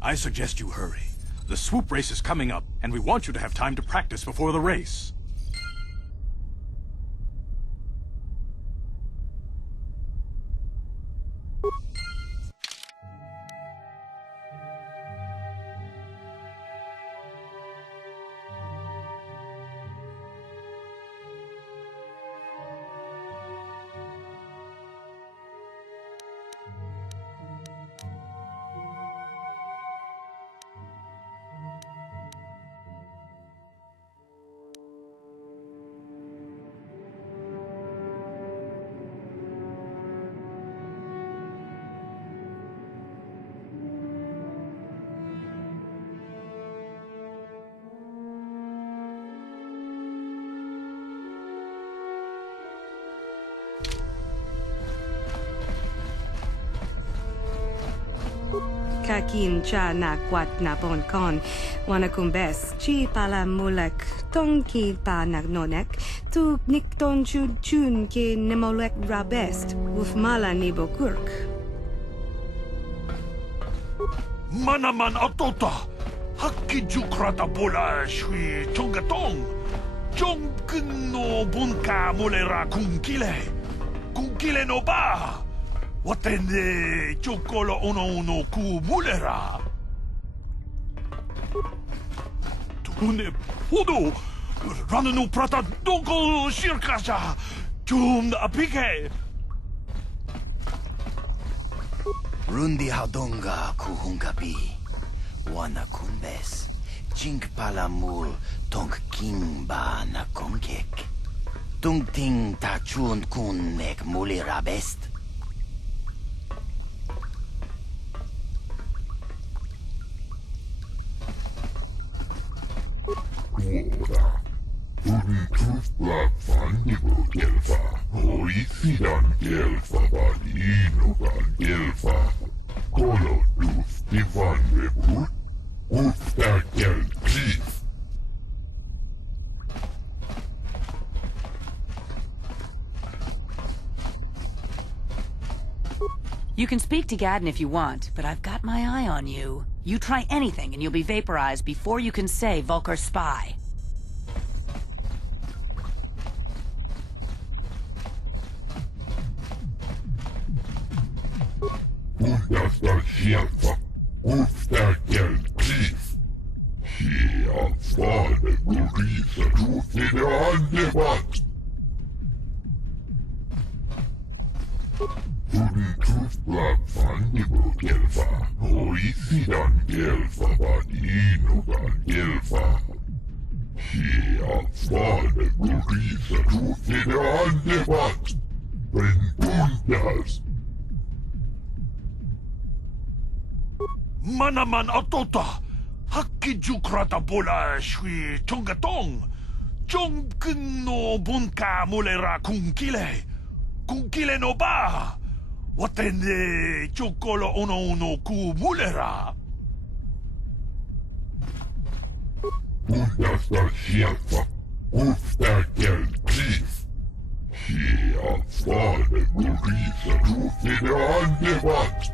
I suggest you hurry. The swoop race is coming up, and we want you to have time to practice before the race. Kakin cha na kwat na bon kon wanakumbes chi pala mulek tong ki pa nagnonek tu nikton chun chun ki nemolek rabest uf mala ni bokurk. Manaman atota hakki jukrata bola shui chongatong jong no bunka mulera kunkile no ba. Watende chokolo ono ku mulera. Tune podo rananu prata doko shirkasha tum apike. Rundi hadonga kuhungapi wana kumbes jink palamul tong kimba na konkek tung ting ta chun kun nek mulera best. Ora, Tooth Black Fandible Gelfa, Oisidan Gelfa Badinogan Gelfa, Colo Tooth Divan Rebut, Ufta Gel Chief. You can speak to Gadden if you want, but I've got my eye on you. You try anything and you'll be vaporized before you can say Vulkar's spy. Undastar Shelfa, Ufta Gel Chief. Hier Fade Gurisa Tooth in der Andebat. Tooth Black Fandible Gelfa, Oisidan Gelfa Badinogan Gelfa. Hier Fade Gurisa Tooth in der Andebat. Wenn du das. Manaman atota hakki jukrata bola shui chongatong jong no bunka mulera kunkile no ba. Watende chokolo ono ku mulera. Undastar Shelfa, Ufta Gel Chief. Hier Fade Gurisa Tooth in der Andebat.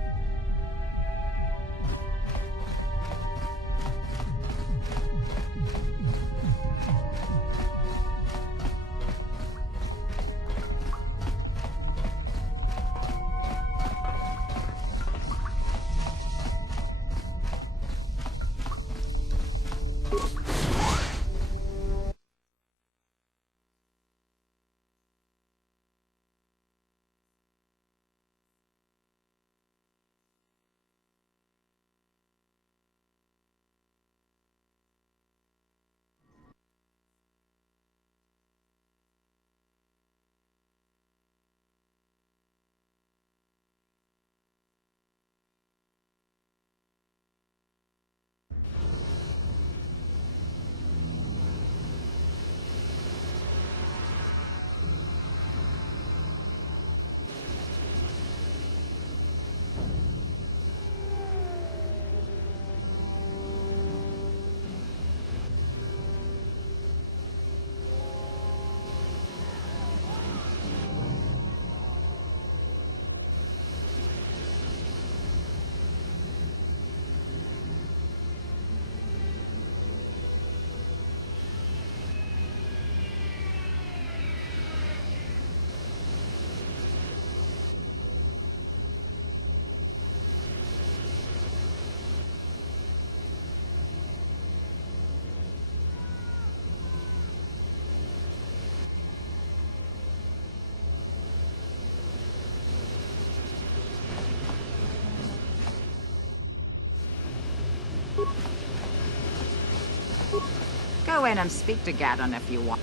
Go in and speak to Gaddon if you want.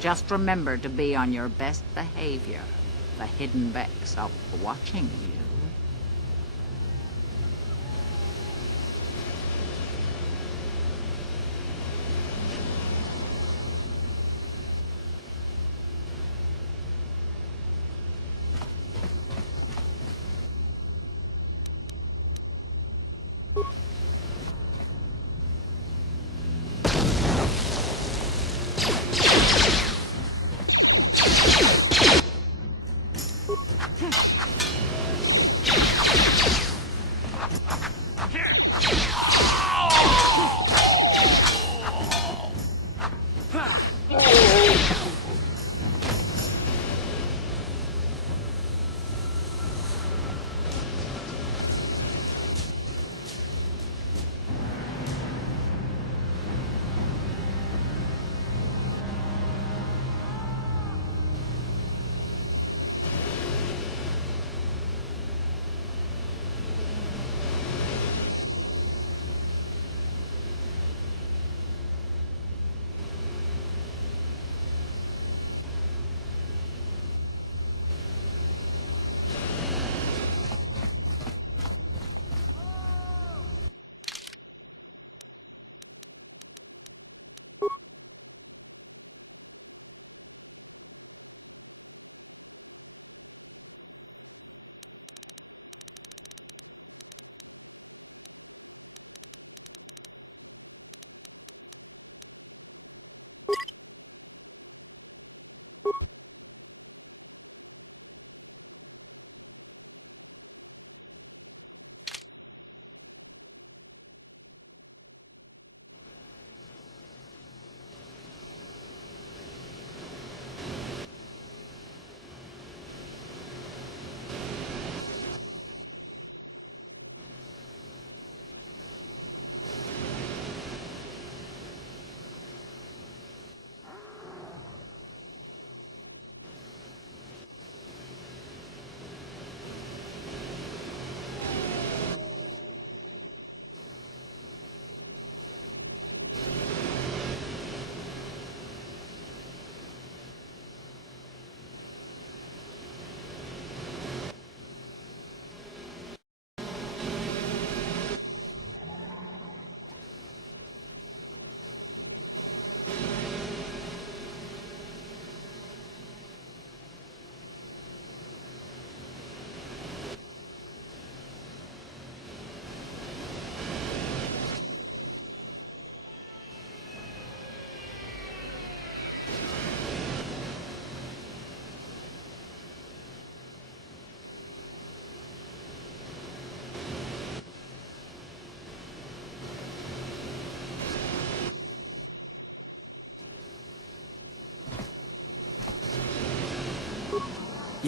Just remember to be on your best behavior. The hidden Beks are watching you.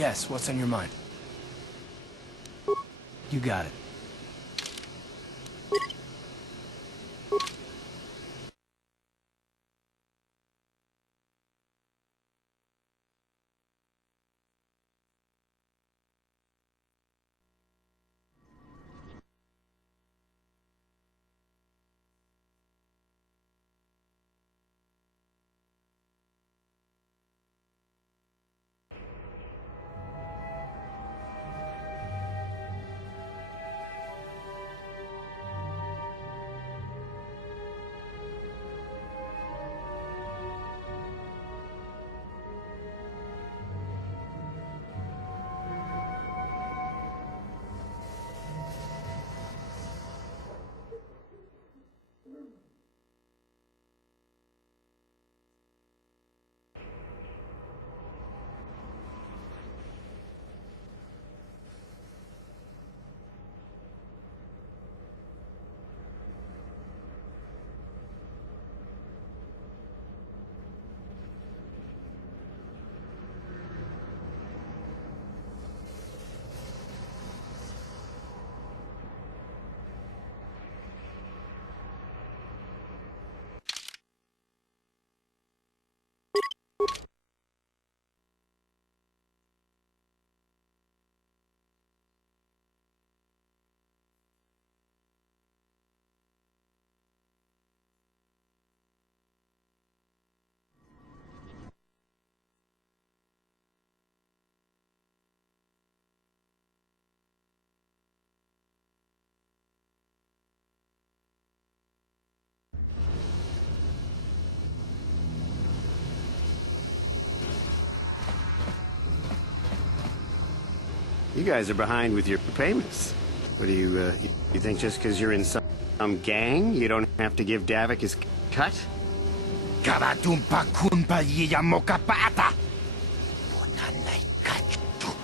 Yes, what's on your mind? You got it. You guys are behind with your payments. What do you think just because you're in some gang, you don't have to give Davik his cut? Karatumpa kunpa yiyamokapata! Bonanay kachutu!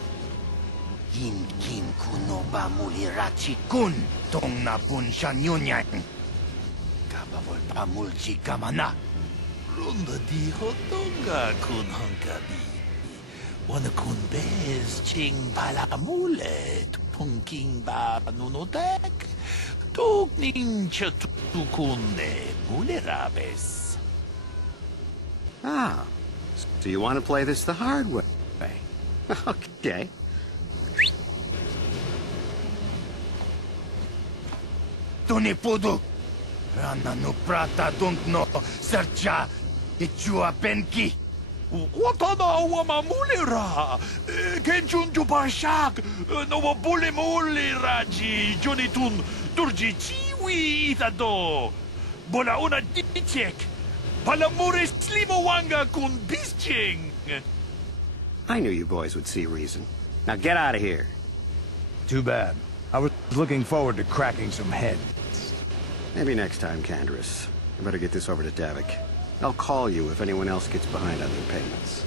Yinkin kunoba mulirachi kun tong napun shanyunyan! Kababol pamulchi kamana! Ronda di hotonga kun hankabi. Wana kun bez ching palamule tungking ba nunotek. Tugning chatukunne mulerabes. Ah, so you want to play this the hard way? Okay. Tunipudu! Rana no prata dunkno sercha ichua penki! Watana wamamulira. Kenchunju bashak. No bulimuli raji jonitun durji chiwi itado. Bola una dichek. Palamure slimo wanga kun bisching. I knew you boys would see reason. Now get out of here. Too bad. I was looking forward to cracking some heads. Maybe next time, Candaris. I better get this over to Davik. I'll call you if anyone else gets behind on their payments.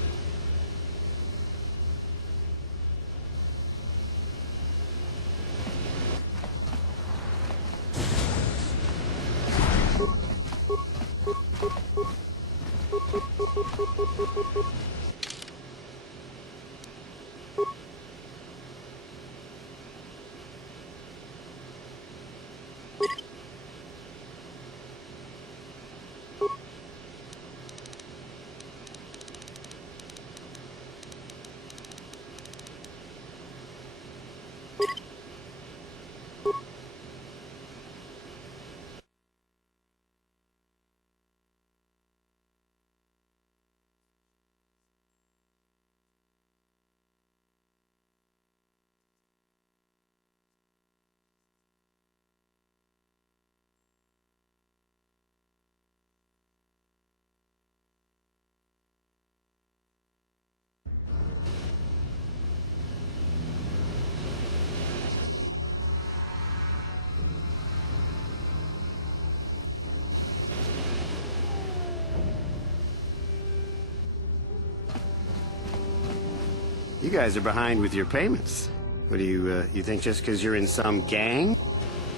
You guys are behind with your payments. What do you think just because you're in some gang,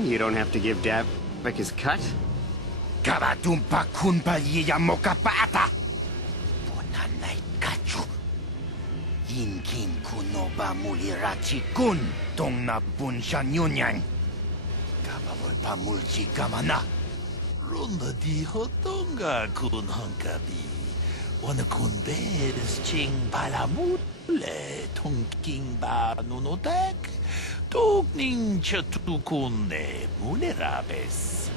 you don't have to give Davik his cut? Karatumpa kunpa yiyamokapata! Bonanay kachu! Yinkin kunoba mulirachi kun tong napun shanyunyan! Kababol pamulchi kamana! Ronda di hotonga kun hankabi. Wana kun bez ching palamule tungking ba nunotek. Tugning chatukunne mulerabes.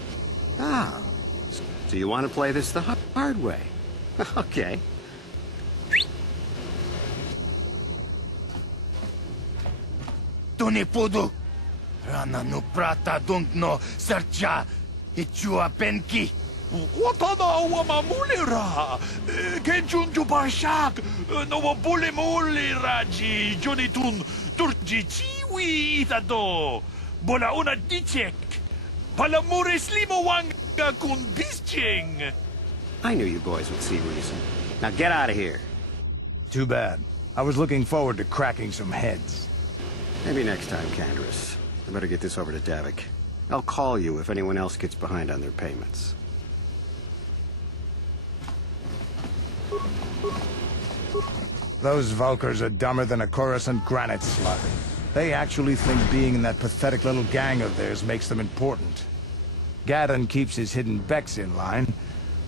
Ah, so you want to play this the hard way? Okay. Tunipudu! Rana no prata dunkno sercha ichua penki! Watana wamamulira. Kenchunju bashak. No bulimuli raji jonitun durji chiwi itado. Bola una dichek. Palamure slimo wanga kun bisching. I knew you boys would see reason. Now get out of here. Too bad. I was looking forward to cracking some heads. Maybe next time, Candaris. I better get this over to Davik. I'll call you if anyone else gets behind on their payments. Those Vulkars are dumber than a Coruscant granite slug. They actually think being in that pathetic little gang of theirs makes them important. Gadon keeps his hidden Beks in line,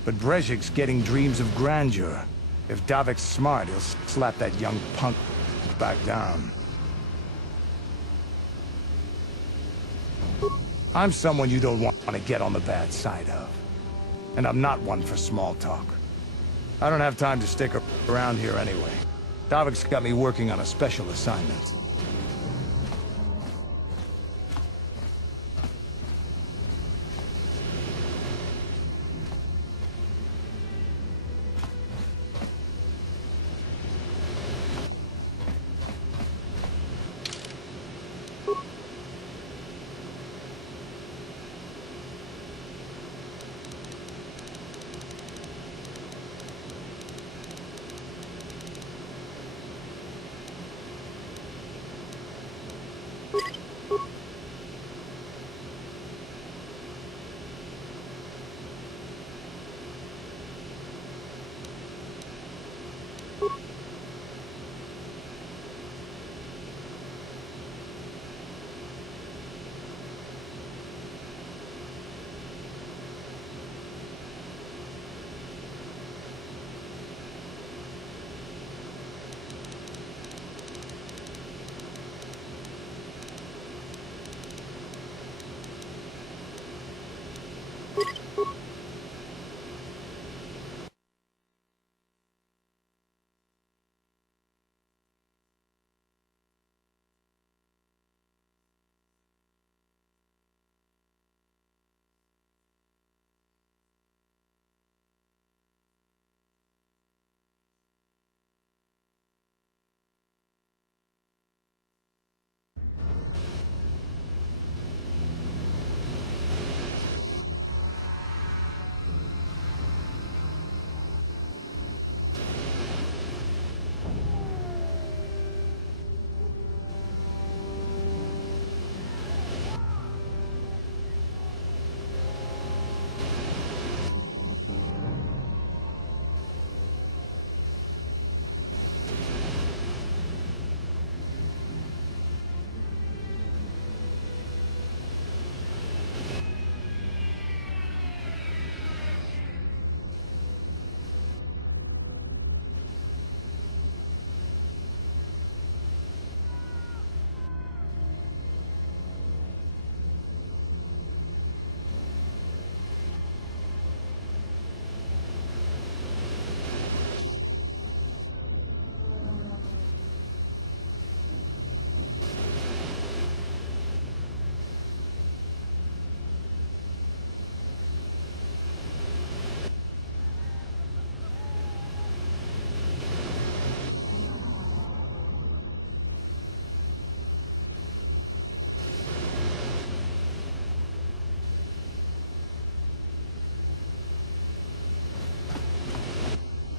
but Brezhik's getting dreams of grandeur. If Davik's smart, he'll slap that young punk back down. I'm someone you don't want to get on the bad side of. And I'm not one for small talk. I don't have time to stick around here anyway. Davik's got me working on a special assignment.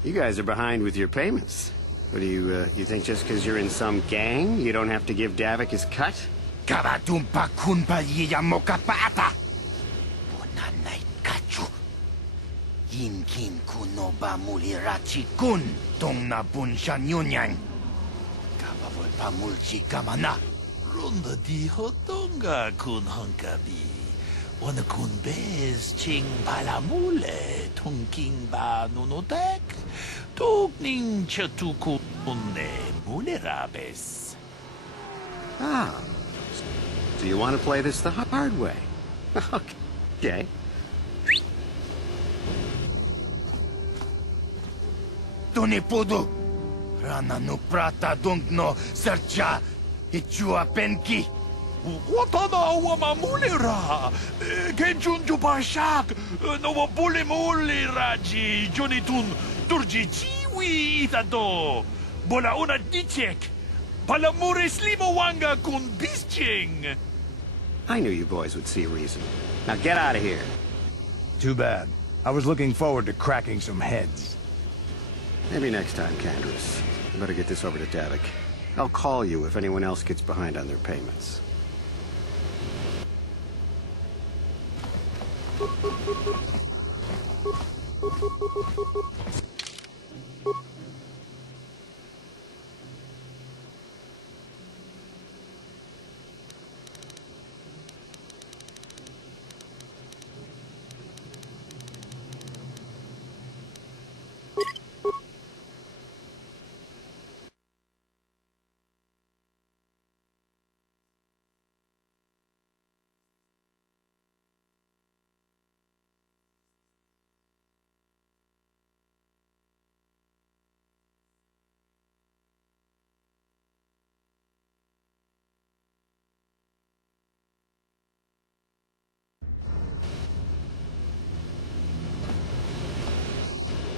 You guys are behind with your payments. What do you think just because you're in some gang, you don't have to give Davik his cut? Kavatumpa kunpa yiya mokapata. Bonanay kachu. Yinkin kuno ba mulirachi kun tong na bunshan yunyang. Kabavol pa mulchi kamana. Ronda di hotonga kun hankabi. Wana kun bez ching palamule tongking ba nunotek. Tugning chatuku unne mulerabes. Ah. So you want to play this the hard way? Okay. Tunipudu. Rana no prata dungno sercha. Ichua penki. Watana wamamulira. Kenjunju bashak. No bulimulira ji jonitun turji chiwi itado. Bola una dichek. Palamures limo wanga kun bisching. I knew you boys would see reason. Now get out of here. Too bad. I was looking forward to cracking some heads. Maybe next time, Candrus. I better get this over to Davik. I'll call you if anyone else gets behind on their payments.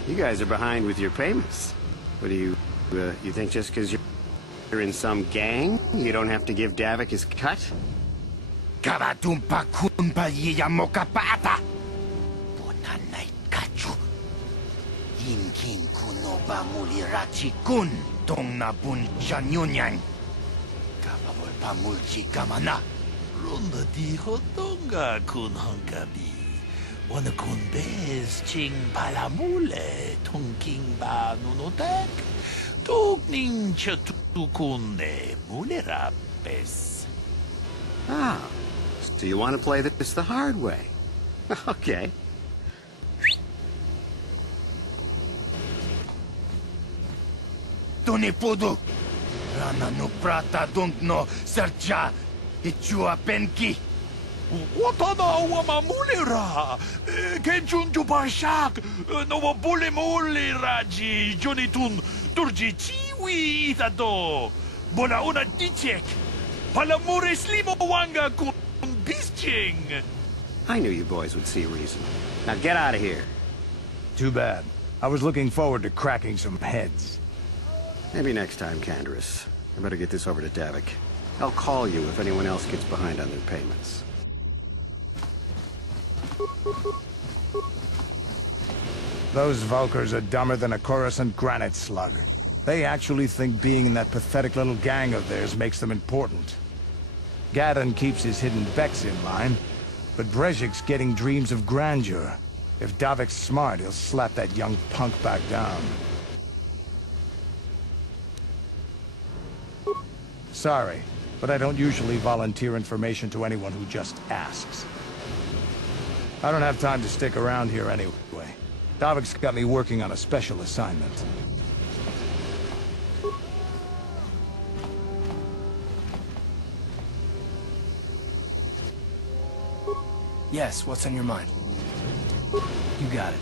You guys are behind with your payments. What do you think just because you're in some gang, you don't have to give Davik his cut? Kavatumpa kunpa yiya mokapata. Bonanay kachu. Yinkin kuno ba mulirachi kun tong na bunshan yunyang. Kabavol pa mulchi kamana. Ronda di hotonga kun hankabi. Wana kun bez ching palamule tongking ba nunotek. Tugning chatukunne mulerabes. Ah. So you want to play this the hard way? Okay. Tunipudu. Rana no prata dungno sercha. Ichua penki. Watana wamamulira. Kenjunju bashak. No wabule muli raji. Jonitun turji chiwi itado. Bona una dichek. Palamure slimo wanga kun bisching. I knew you boys would see reason. Now get out of here. Too bad. I was looking forward to cracking some heads. Maybe next time, Canderous. I better get this over to Davik. I'll call you if anyone else gets behind on their payments. Those Vulkars are dumber than a Coruscant granite slug. They actually think being in that pathetic little gang of theirs makes them important. Gadon keeps his hidden Beks in line, but Brejik's getting dreams of grandeur. If Davik's smart, he'll slap that young punk back down. Sorry, but I don't usually volunteer information to anyone who just asks. I don't have time to stick around here anyway. Davik's got me working on a special assignment. Yes, what's on your mind? You got it.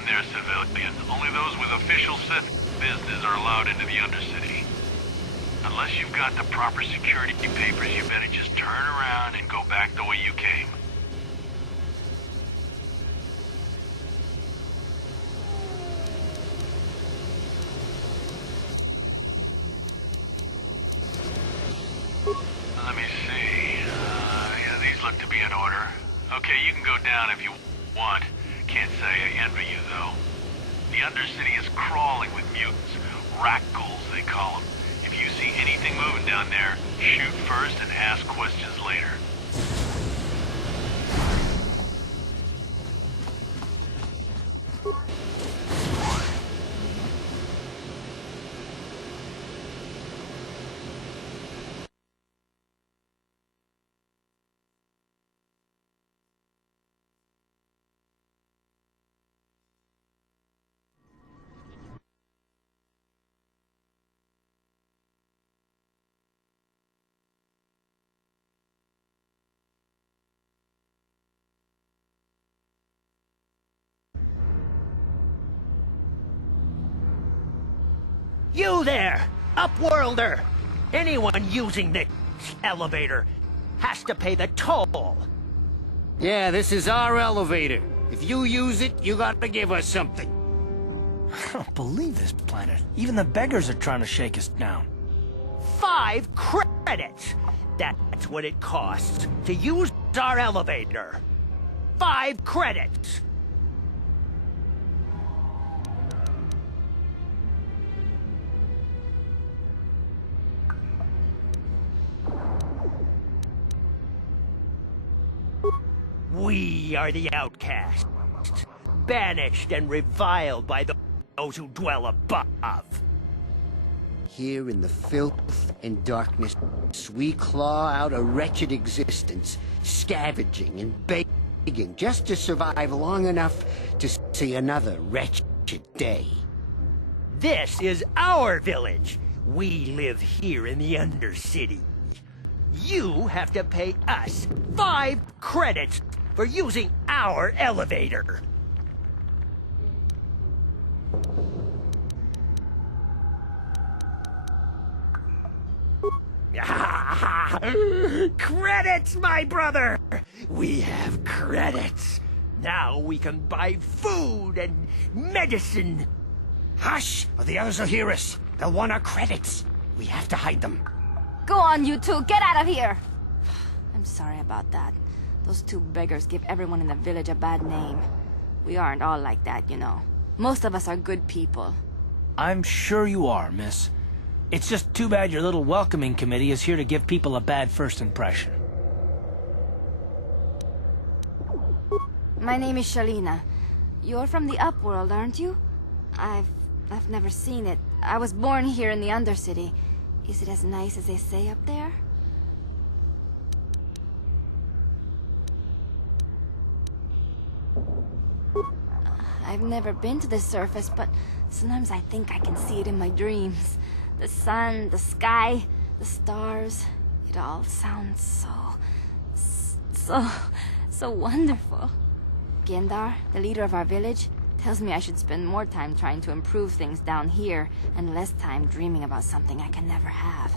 down there, civilian. Only those with official Sith business are allowed into the Undercity. Unless you've got the proper security papers, you better just turn around and go back the way you came. Let me see. Yeah, these look to be in order. Okay, you can go down if you want. Can't say I envy you, though. The Undercity is crawling with mutants. Rackles, they call them. If you see anything moving down there, shoot first and ask questions later. You there, Upworlder! Anyone using this elevator has to pay the toll. Yeah, this is our elevator. If you use it, you gotta give us something. I don't believe this planet. Even the beggars are trying to shake us down. 5 credits! That's what it costs to use our elevator. 5 credits! We are the outcasts, banished and reviled by those who dwell above. Here in the filth and darkness, we claw out a wretched existence, scavenging and begging just to survive long enough to see another wretched day. This is our village. We live here in the Undercity. You have to pay us 5 credits for using our elevator. Credits, my brother! We have credits. Now we can buy food and medicine. Hush, or the others will hear us. They'll want our credits. We have to hide them. Go on, you two. Get out of here! I'm sorry about that. Those 2 beggars give everyone in the village a bad name. We aren't all like that, you know. Most of us are good people. I'm sure you are, miss. It's just too bad your little welcoming committee is here to give people a bad first impression. My name is Shalina. You're from the Upworld, aren't you? I've never seen it. I was born here in the Undercity. Is it as nice as they say up there? I've never been to the surface, but sometimes I think I can see it in my dreams. The sun, the sky, the stars. It all sounds so wonderful. Gendar, the leader of our village, tells me I should spend more time trying to improve things down here and less time dreaming about something I can never have.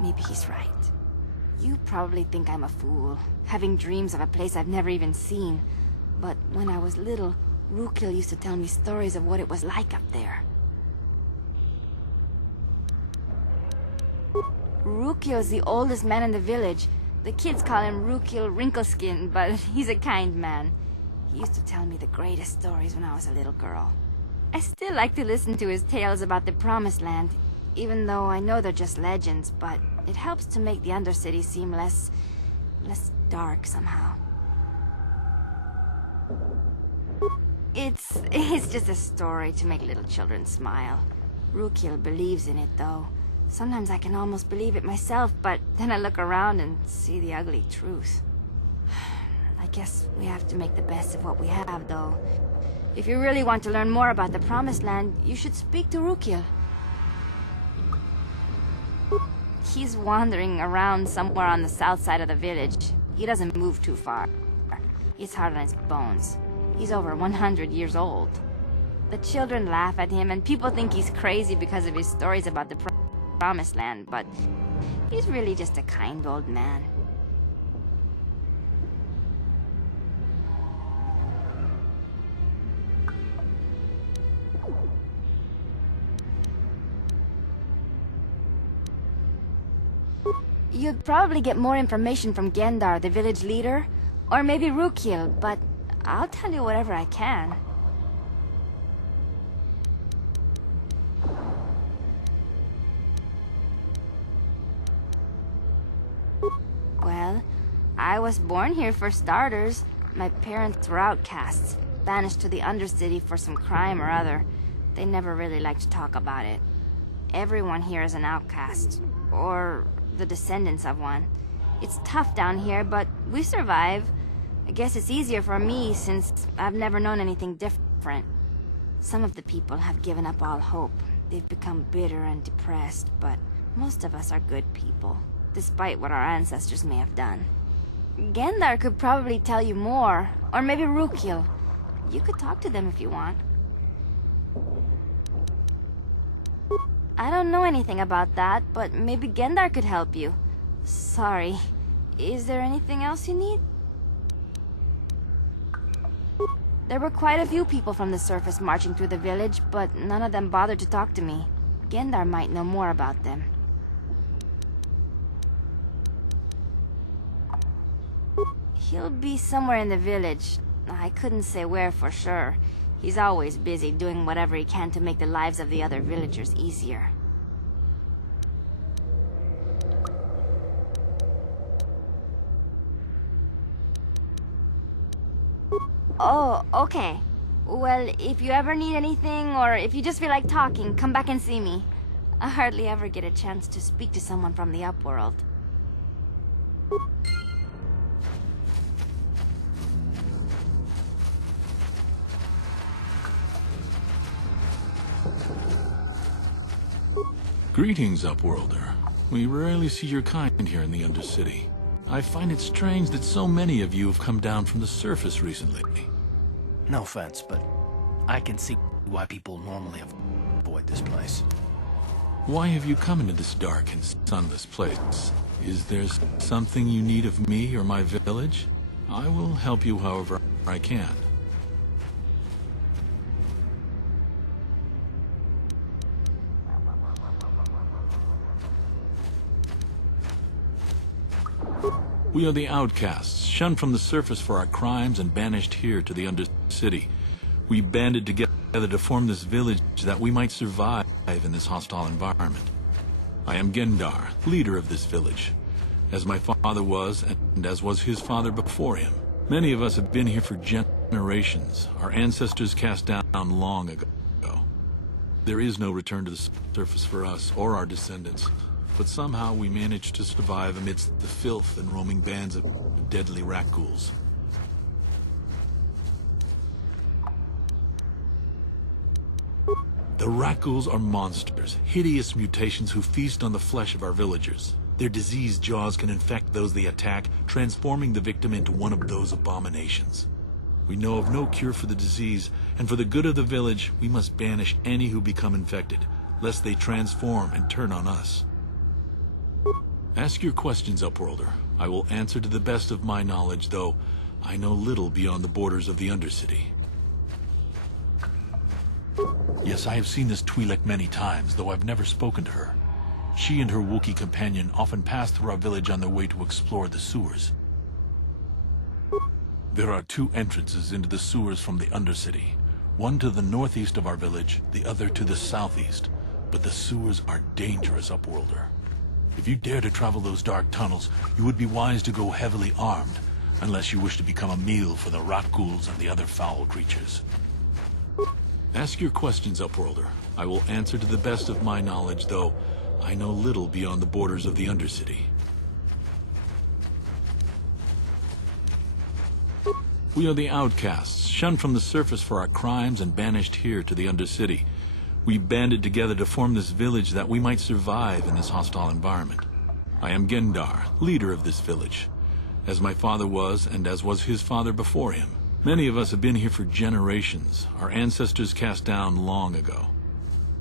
Maybe he's right. You probably think I'm a fool, having dreams of a place I've never even seen. But when I was little, Rukil used to tell me stories of what it was like up there. Rukil's the oldest man in the village. The kids call him Rukil Wrinkleskin, but he's a kind man. He used to tell me the greatest stories when I was a little girl. I still like to listen to his tales about the Promised Land, even though I know they're just legends, but it helps to make the Undercity seem less dark somehow. It's just a story to make little children smile. Rukil believes in it, though. Sometimes I can almost believe it myself, but then I look around and see the ugly truth. I guess we have to make the best of what we have, though. If you really want to learn more about the Promised Land, you should speak to Rukil. He's wandering around somewhere on the south side of the village. He doesn't move too far. It's hard on his bones. He's over 100 years old. The children laugh at him, and people think he's crazy because of his stories about the Promised Land, but he's really just a kind old man. You'd probably get more information from Gendar, the village leader, or maybe Rukil, but I'll tell you whatever I can. Well, I was born here for starters. My parents were outcasts, banished to the Undercity for some crime or other. They never really liked to talk about it. Everyone here is an outcast, or the descendants of one. It's tough down here, but we survive. I guess it's easier for me since I've never known anything different. Some of the people have given up all hope. They've become bitter and depressed, but most of us are good people, despite what our ancestors may have done. Gendar could probably tell you more, or maybe Rukil. You could talk to them if you want. I don't know anything about that, but maybe Gendar could help you. Sorry. Is there anything else you need? There were quite a few people from the surface marching through the village, but none of them bothered to talk to me. Gendar might know more about them. He'll be somewhere in the village. I couldn't say where for sure. He's always busy doing whatever he can to make the lives of the other villagers easier. Oh, okay. Well, if you ever need anything, or if you just feel like talking, come back and see me. I hardly ever get a chance to speak to someone from the Upworld. Greetings, Upworlder. We rarely see your kind here in the Undercity. I find it strange that so many of you have come down from the surface recently. No offense, but I can see why people normally avoid this place. Why have you come into this dark and sunless place? Is there something you need of me or my village? I will help you however I can. We are the outcasts, shunned from the surface for our crimes and banished here to the Undercity. We banded together to form this village that we might survive in this hostile environment. I am Gendar, leader of this village, as my father was and as was his father before him. Many of us have been here for generations, our ancestors cast down long ago. There is no return to the surface for us or our descendants. But somehow we managed to survive amidst the filth and roaming bands of deadly rakghouls. The rakghouls are monsters, hideous mutations who feast on the flesh of our villagers. Their diseased jaws can infect those they attack, transforming the victim into one of those abominations. We know of no cure for the disease, and for the good of the village, we must banish any who become infected, lest they transform and turn on us. Ask your questions, Upworlder. I will answer to the best of my knowledge, though I know little beyond the borders of the Undercity. Yes, I have seen this Twi'lek many times, though I've never spoken to her. She and her Wookiee companion often pass through our village on their way to explore the sewers. There are two entrances into the sewers from the Undercity. One to the northeast of our village, the other to the southeast. But the sewers are dangerous, Upworlder. If you dare to travel those dark tunnels, you would be wise to go heavily armed, unless you wish to become a meal for the rakghouls and the other foul creatures. Ask your questions, Upworlder. I will answer to the best of my knowledge, though I know little beyond the borders of the Undercity. We are the outcasts, shunned from the surface for our crimes and banished here to the Undercity. We banded together to form this village that we might survive in this hostile environment. I am Gendar, leader of this village, as my father was and as was his father before him. Many of us have been here for generations. Our ancestors cast down long ago.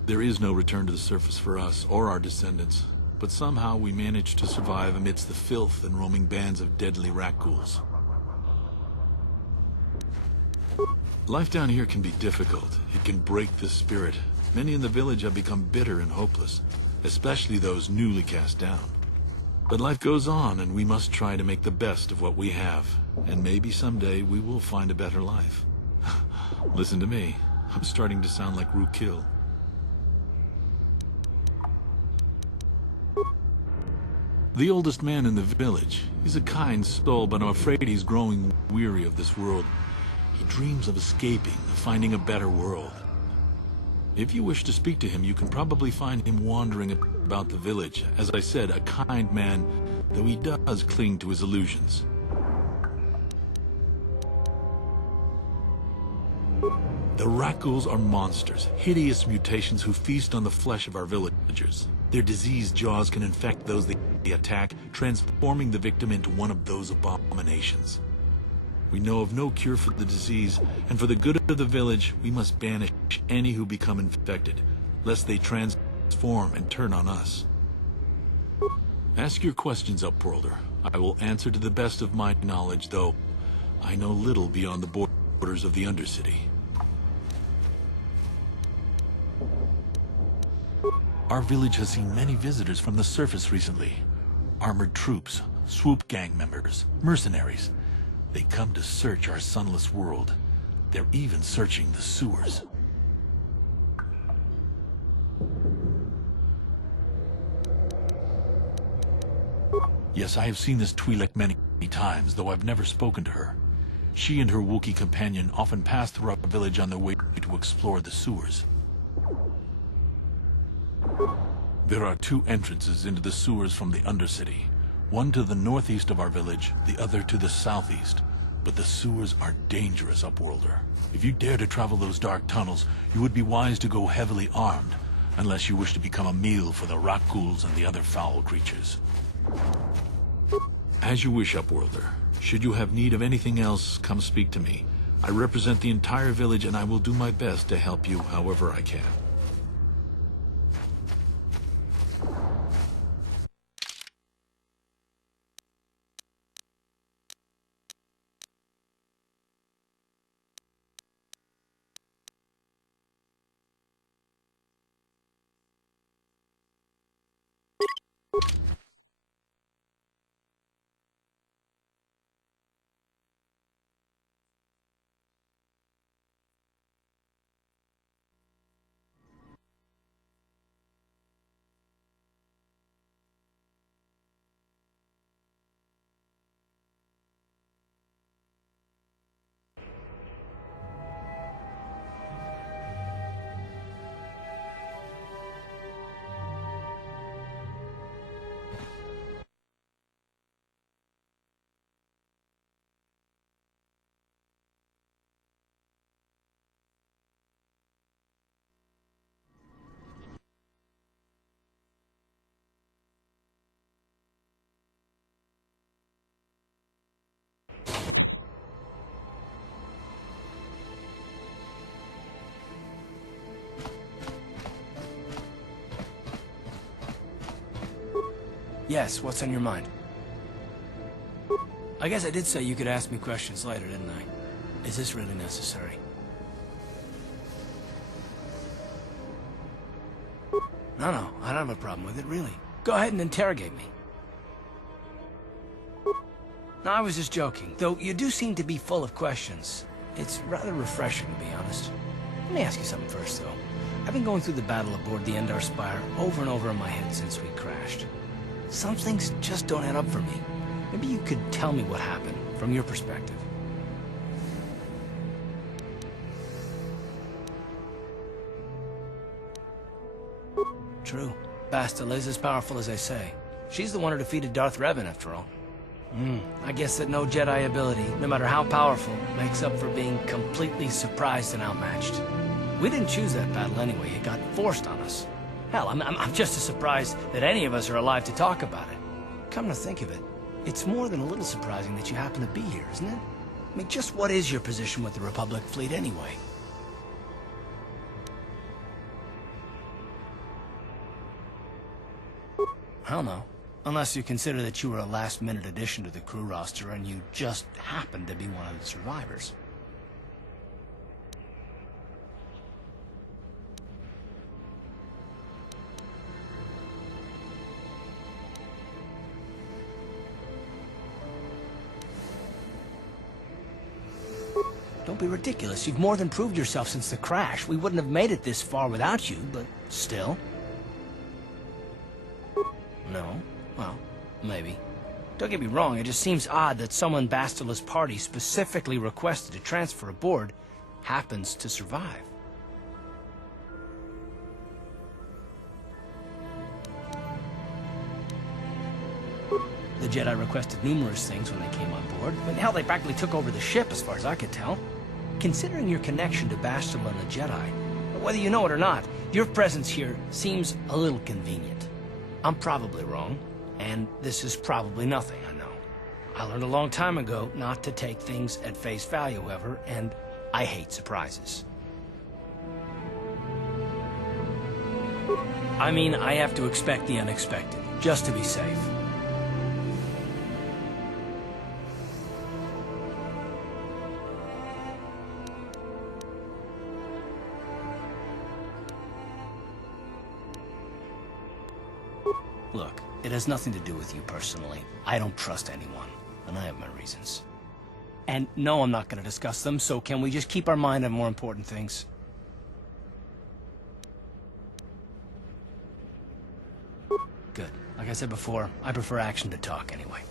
There is no return to the surface for us or our descendants, but somehow we managed to survive amidst the filth and roaming bands of deadly rat ghouls. Life down here can be difficult. It can break the spirit. Many in the village have become bitter and hopeless, especially those newly cast down. But life goes on, and we must try to make the best of what we have. And maybe someday we will find a better life. Listen to me. I'm starting to sound like Rookil. The oldest man in the village. He's a kind soul, but I'm afraid he's growing weary of this world. He dreams of escaping, of finding a better world. If you wish to speak to him, you can probably find him wandering about the village. As I said, a kind man, though he does cling to his illusions. The rat ghouls are monsters, hideous mutations who feast on the flesh of our villagers. Their diseased jaws can infect those they attack, transforming the victim into one of those abominations. We know of no cure for the disease, and for the good of the village, we must banish any who become infected, lest they transform and turn on us. Ask your questions, Upworlder. I will answer to the best of my knowledge, though I know little beyond the borders of the Undercity. Our village has seen many visitors from the surface recently. Armored troops, swoop gang members, mercenaries. They come to search our sunless world. They're even searching the sewers. Yes, I have seen this Twi'lek many times, though I've never spoken to her. She and her Wookiee companion often pass through our village on their way to explore the sewers. There are two entrances into the sewers from the Undercity. One to the northeast of our village, the other to the southeast. But the sewers are dangerous, Upworlder. If you dare to travel those dark tunnels, you would be wise to go heavily armed, unless you wish to become a meal for the rat ghouls and the other foul creatures. As you wish, Upworlder. Should you have need of anything else, come speak to me. I represent the entire village, and I will do my best to help you however I can. Yes, what's on your mind? I guess I did say you could ask me questions later, didn't I? Is this really necessary? No, I don't have a problem with it, really. Go ahead and interrogate me. No, I was just joking, though you do seem to be full of questions. It's rather refreshing, to be honest. Let me ask you something first, though. I've been going through the battle aboard the Endar Spire over and over in my head since we crashed. Some things just don't add up for me. Maybe you could tell me what happened, from your perspective. True. Bastila is as powerful as they say. She's the one who defeated Darth Revan, after all. I guess that no Jedi ability, no matter how powerful, makes up for being completely surprised and outmatched. We didn't choose that battle anyway. It got forced on us. Hell, I'm just as surprised that any of us are alive to talk about it. Come to think of it, it's more than a little surprising that you happen to be here, isn't it? I mean, just what is your position with the Republic fleet anyway? I don't know. Unless you consider that you were a last-minute addition to the crew roster and you just happened to be one of the survivors. Don't be ridiculous. You've more than proved yourself since the crash. We wouldn't have made it this far without you, but still. No? Well, maybe. Don't get me wrong, it just seems odd that someone Bastila's party specifically requested to transfer aboard happens to survive. The Jedi requested numerous things when they came on board. I mean, hell, they practically took over the ship as far as I could tell. Considering your connection to Bastila and the Jedi, whether you know it or not, your presence here seems a little convenient. I'm probably wrong, and this is probably nothing, I know. I learned a long time ago not to take things at face value ever, and I hate surprises. I mean, I have to expect the unexpected, just to be safe. Look, it has nothing to do with you personally. I don't trust anyone, and I have my reasons. And no, I'm not going to discuss them, so can we just keep our mind on more important things? Good. Like I said before, I prefer action to talk anyway.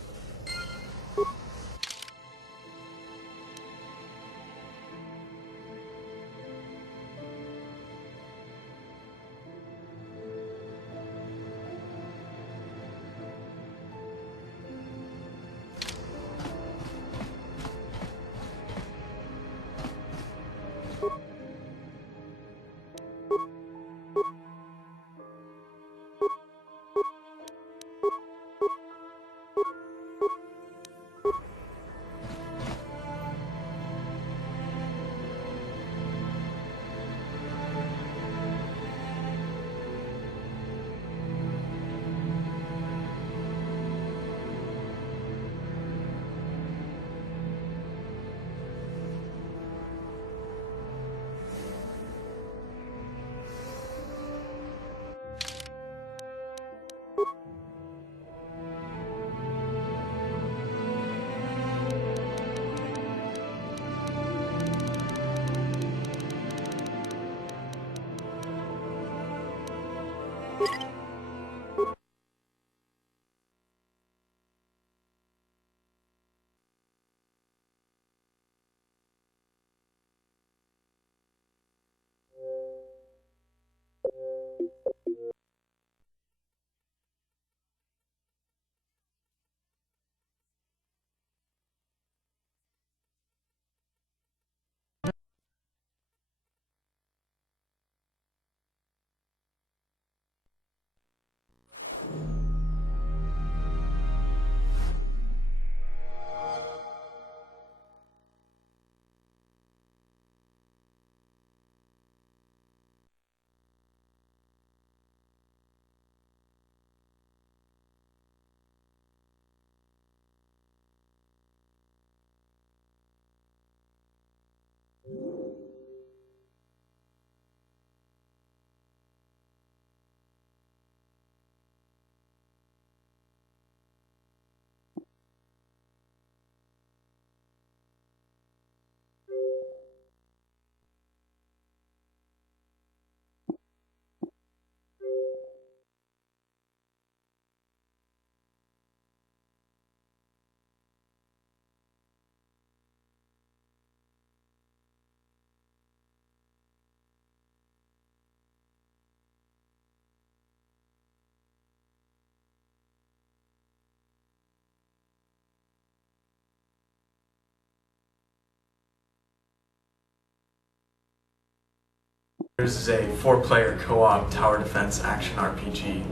This is a 4-player co-op tower defense action RPG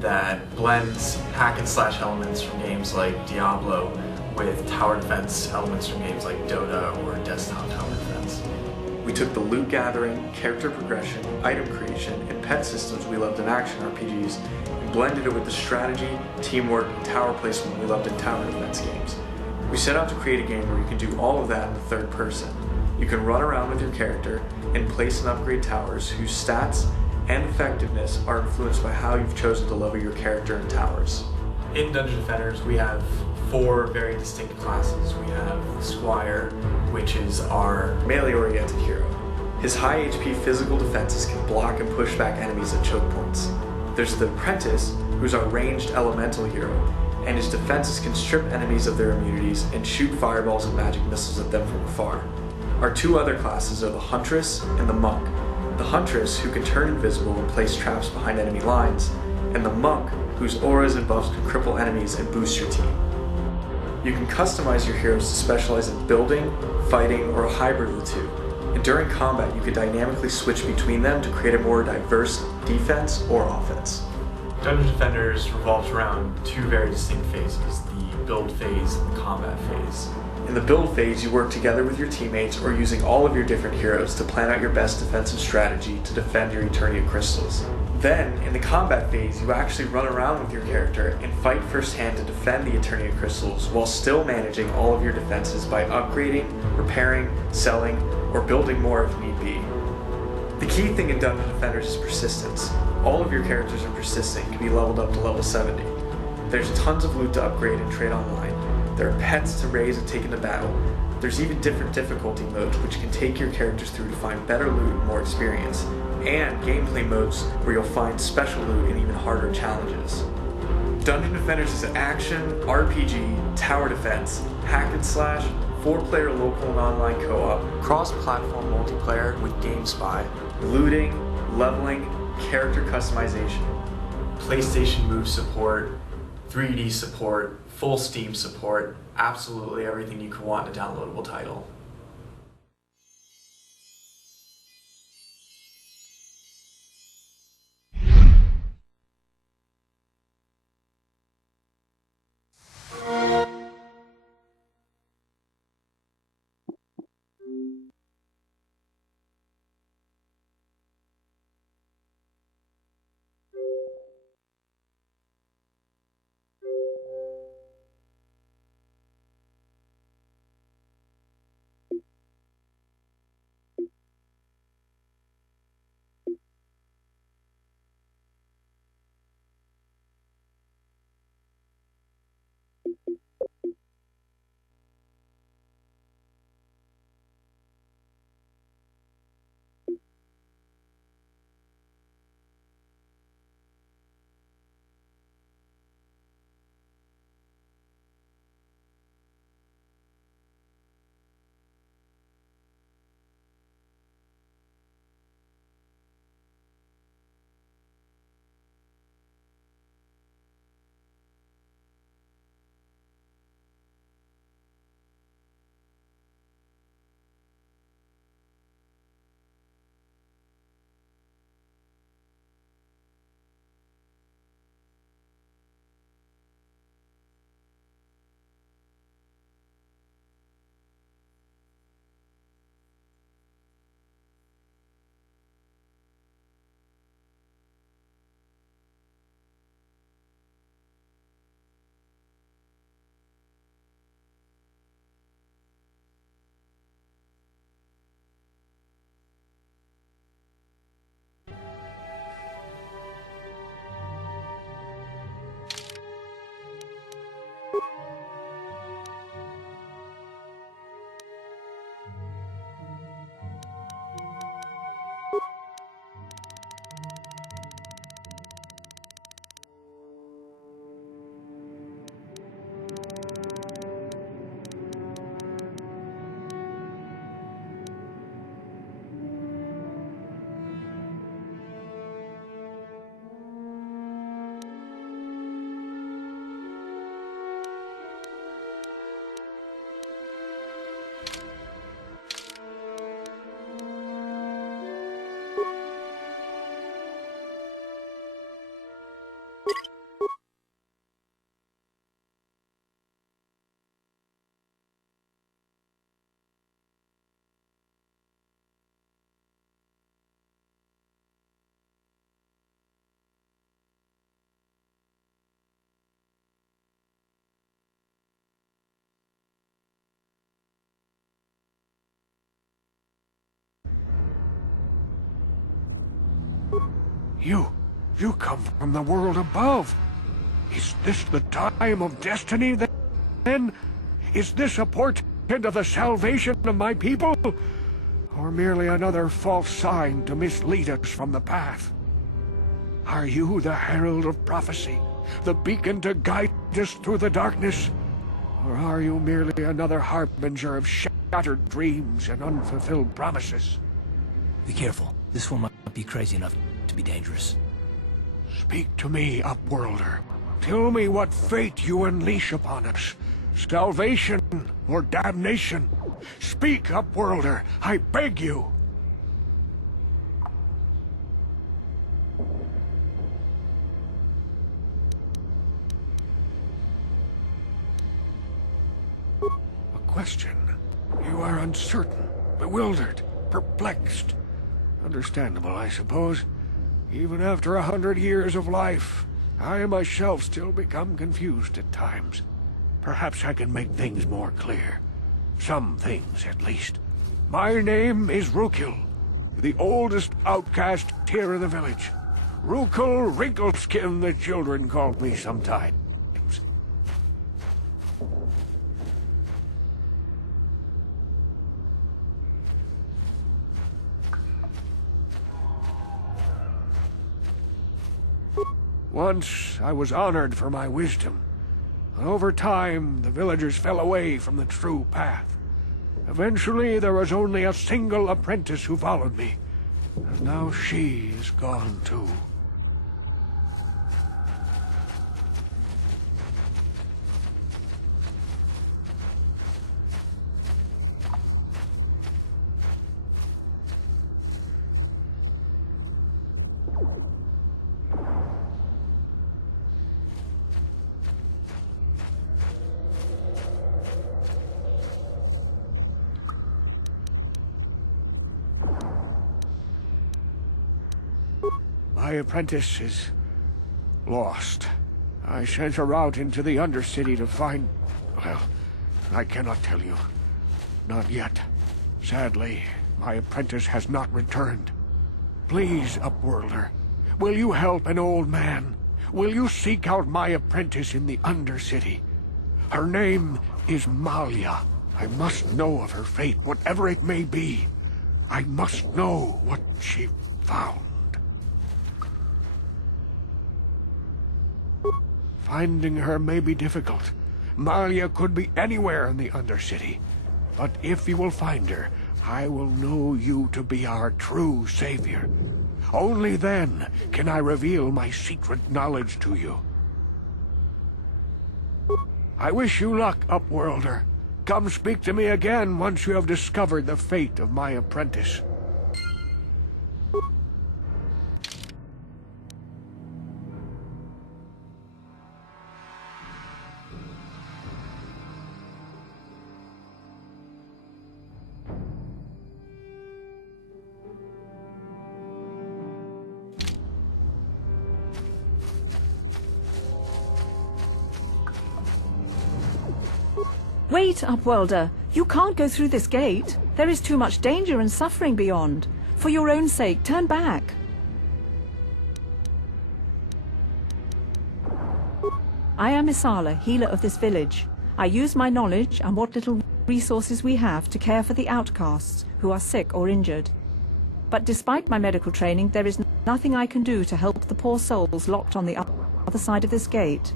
that blends hack and slash elements from games like Diablo with tower defense elements from games like Dota or desktop tower defense. We took the loot gathering, character progression, item creation, and pet systems we loved in action RPGs and blended it with the strategy, teamwork, and tower placement we loved in tower defense games. We set out to create a game where you can do all of that in the third person. You can run around with your character and place and upgrade towers whose stats and effectiveness are influenced by how you've chosen to level your character and towers. In Dungeon Defenders, we have 4 very distinct classes. We have the Squire, which is our melee-oriented hero. His high HP physical defenses can block and push back enemies at choke points. There's the Apprentice, who's our ranged elemental hero, and his defenses can strip enemies of their immunities and shoot fireballs and magic missiles at them from afar. Our 2 other classes are the Huntress and the Monk. The Huntress, who can turn invisible and place traps behind enemy lines, and the Monk, whose auras and buffs can cripple enemies and boost your team. You can customize your heroes to specialize in building, fighting, or a hybrid of the 2. And during combat, you can dynamically switch between them to create a more diverse defense or offense. Dungeon Defenders revolves around 2 very distinct phases, the build phase and the combat phase. In the build phase, you work together with your teammates or using all of your different heroes to plan out your best defensive strategy to defend your Eternia crystals. Then, in the combat phase, you actually run around with your character and fight firsthand to defend the Eternia crystals while still managing all of your defenses by upgrading, repairing, selling, or building more if need be. The key thing in Dungeon Defenders is persistence. All of your characters are persistent and can be leveled up to level 70. There's tons of loot to upgrade and trade online. There are pets to raise and take into battle. There's even different difficulty modes which can take your characters through to find better loot and more experience, and gameplay modes where you'll find special loot and even harder challenges. Dungeon Defenders is an action, RPG, tower defense, hack and slash, 4-player local and online co-op, cross-platform multiplayer with GameSpy, looting, leveling, character customization, PlayStation Move support, 3D support, full Steam support, absolutely everything you could want in a downloadable title. You come from the world above. Is this the time of destiny then? Is this a portent of the salvation of my people? Or merely another false sign to mislead us from the path? Are you the herald of prophecy, the beacon to guide us through the darkness? Or are you merely another harbinger of shattered dreams and unfulfilled promises? Be careful. This one might be crazy enough to be dangerous. Speak to me, Upworlder. Tell me what fate you unleash upon us. Salvation or damnation? Speak, Upworlder, I beg you. A question. You are uncertain, bewildered, perplexed. Understandable, I suppose. Even after 100 years of life, I myself still become confused at times. Perhaps I can make things more clear. Some things, at least. My name is Rukil, the oldest outcast here in the village. Rukil Wrinkleskin, the children call me sometimes. Once, I was honored for my wisdom. And over time, the villagers fell away from the true path. Eventually, there was only a single apprentice who followed me. And now she is gone too. My apprentice is lost. I sent her out into the Undercity to find... well, I cannot tell you. Not yet. Sadly, my apprentice has not returned. Please, Upworlder, will you help an old man? Will you seek out my apprentice in the Undercity? Her name is Malia. I must know of her fate, whatever it may be. I must know what she found. Finding her may be difficult. Malia could be anywhere in the Undercity. But if you will find her, I will know you to be our true savior. Only then can I reveal my secret knowledge to you. I wish you luck, Upworlder. Come speak to me again once you have discovered the fate of my apprentice. Wait, Upworlder. You can't go through this gate. There is too much danger and suffering beyond. For your own sake, turn back. I am Isala, healer of this village. I use my knowledge and what little resources we have to care for the outcasts who are sick or injured. But despite my medical training, there is nothing I can do to help the poor souls locked on the other side of this gate.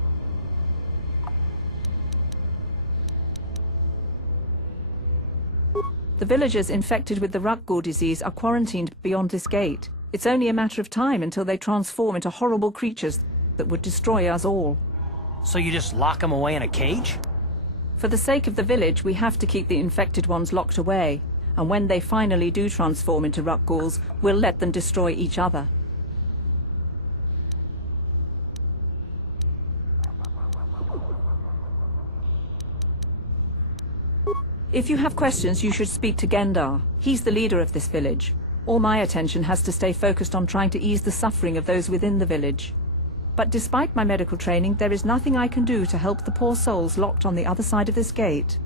The villagers infected with the Rukgor disease are quarantined beyond this gate. It's only a matter of time until they transform into horrible creatures that would destroy us all. So you just lock them away in a cage? For the sake of the village, we have to keep the infected ones locked away. And when they finally do transform into Rukgors, we'll let them destroy each other. If you have questions, you should speak to Gendar. He's the leader of this village. All my attention has to stay focused on trying to ease the suffering of those within the village. But despite my medical training, there is nothing I can do to help the poor souls locked on the other side of this gate.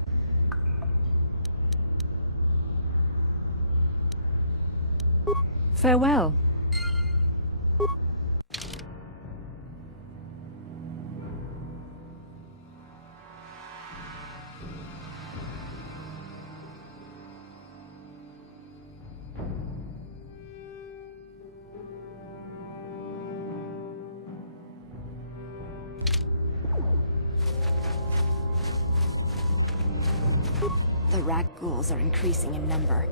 Farewell. The rat ghouls are increasing in number.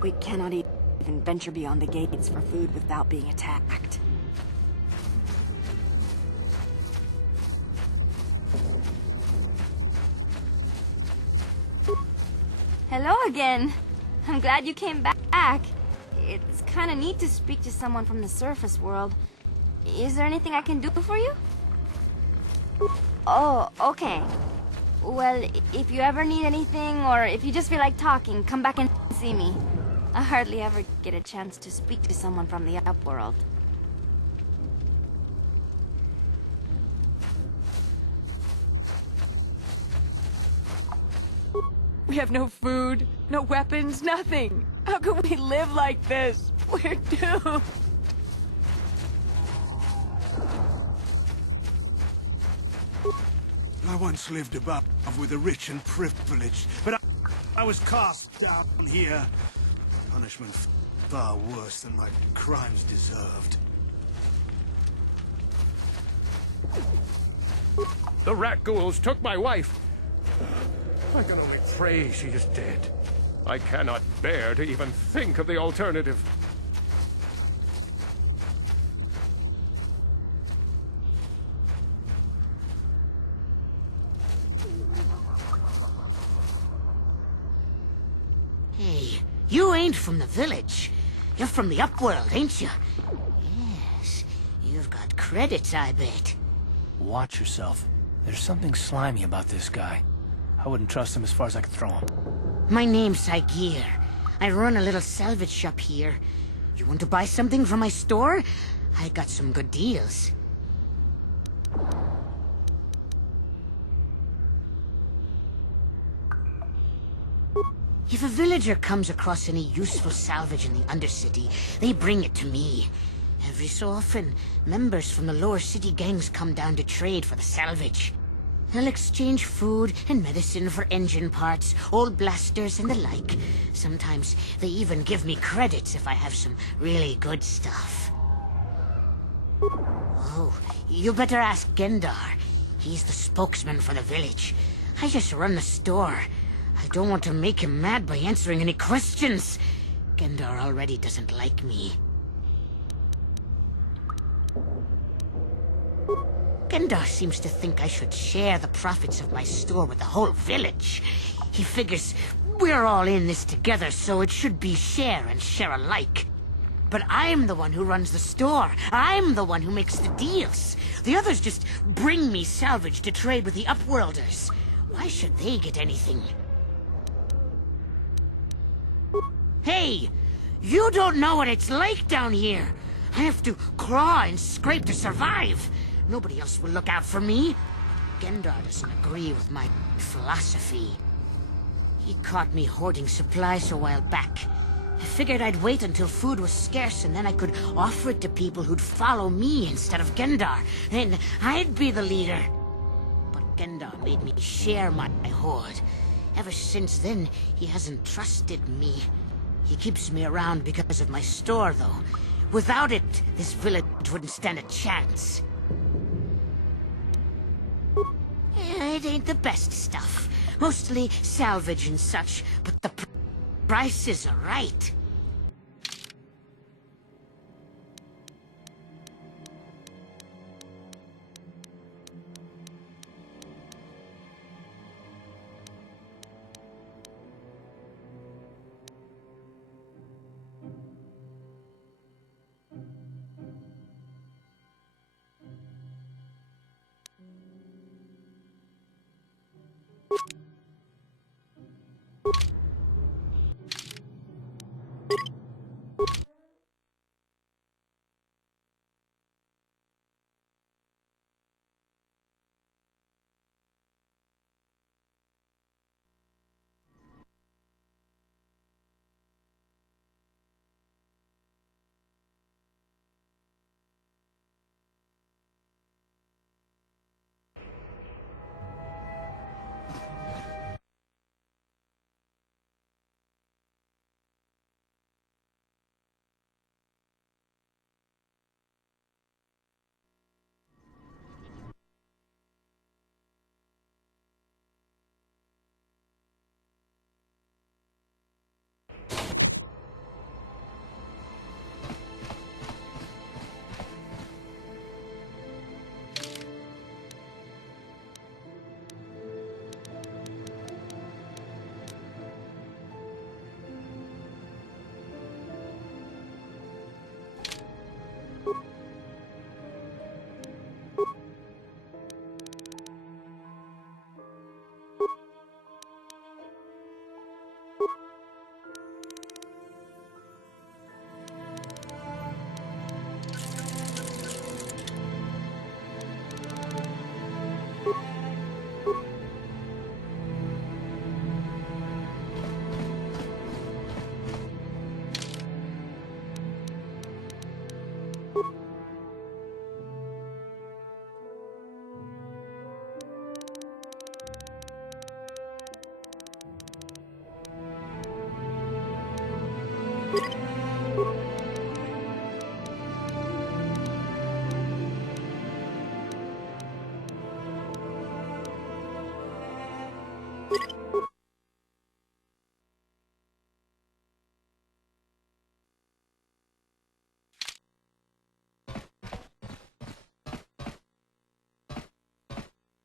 We cannot even venture beyond the gates for food without being attacked. Hello again. I'm glad you came back. It's kind of neat to speak to someone from the surface world. Is there anything I can do for you? Oh, okay. Well, if you ever need anything, or if you just feel like talking, come back and see me. I hardly ever get a chance to speak to someone from the upworld. We have no food, no weapons, nothing. How can we live like this? We're doomed. I once lived above with the rich and privileged, but I was cast down here. Punishment far worse than my crimes deserved. The rat ghouls took my wife. I can only pray she is dead. I cannot bear to even think of the alternative. Hey, you ain't from the village. You're from the upworld, ain't you? Yes, you've got credits, I bet. Watch yourself. There's something slimy about this guy. I wouldn't trust him as far as I could throw him. My name's Igear. I run a little salvage shop here. You want to buy something from my store? I got some good deals. If a villager comes across any useful salvage in the Undercity, they bring it to me. Every so often, members from the lower city gangs come down to trade for the salvage. They'll exchange food and medicine for engine parts, old blasters and the like. Sometimes they even give me credits if I have some really good stuff. Oh, you better ask Gendar. He's the spokesman for the village. I just run the store. I don't want to make him mad by answering any questions. Gendar already doesn't like me. Gendar seems to think I should share the profits of my store with the whole village. He figures we're all in this together, so it should be share and share alike. But I'm the one who runs the store. I'm the one who makes the deals. The others just bring me salvage to trade with the Upworlders. Why should they get anything? Hey! You don't know what it's like down here! I have to claw and scrape to survive! Nobody else will look out for me. Gendar doesn't agree with my philosophy. He caught me hoarding supplies a while back. I figured I'd wait until food was scarce and then I could offer it to people who'd follow me instead of Gendar. Then I'd be the leader. But Gendar made me share my hoard. Ever since then, he hasn't trusted me. He keeps me around because of my store, though. Without it, this village wouldn't stand a chance. It ain't the best stuff. Mostly salvage and such, but the prices are right.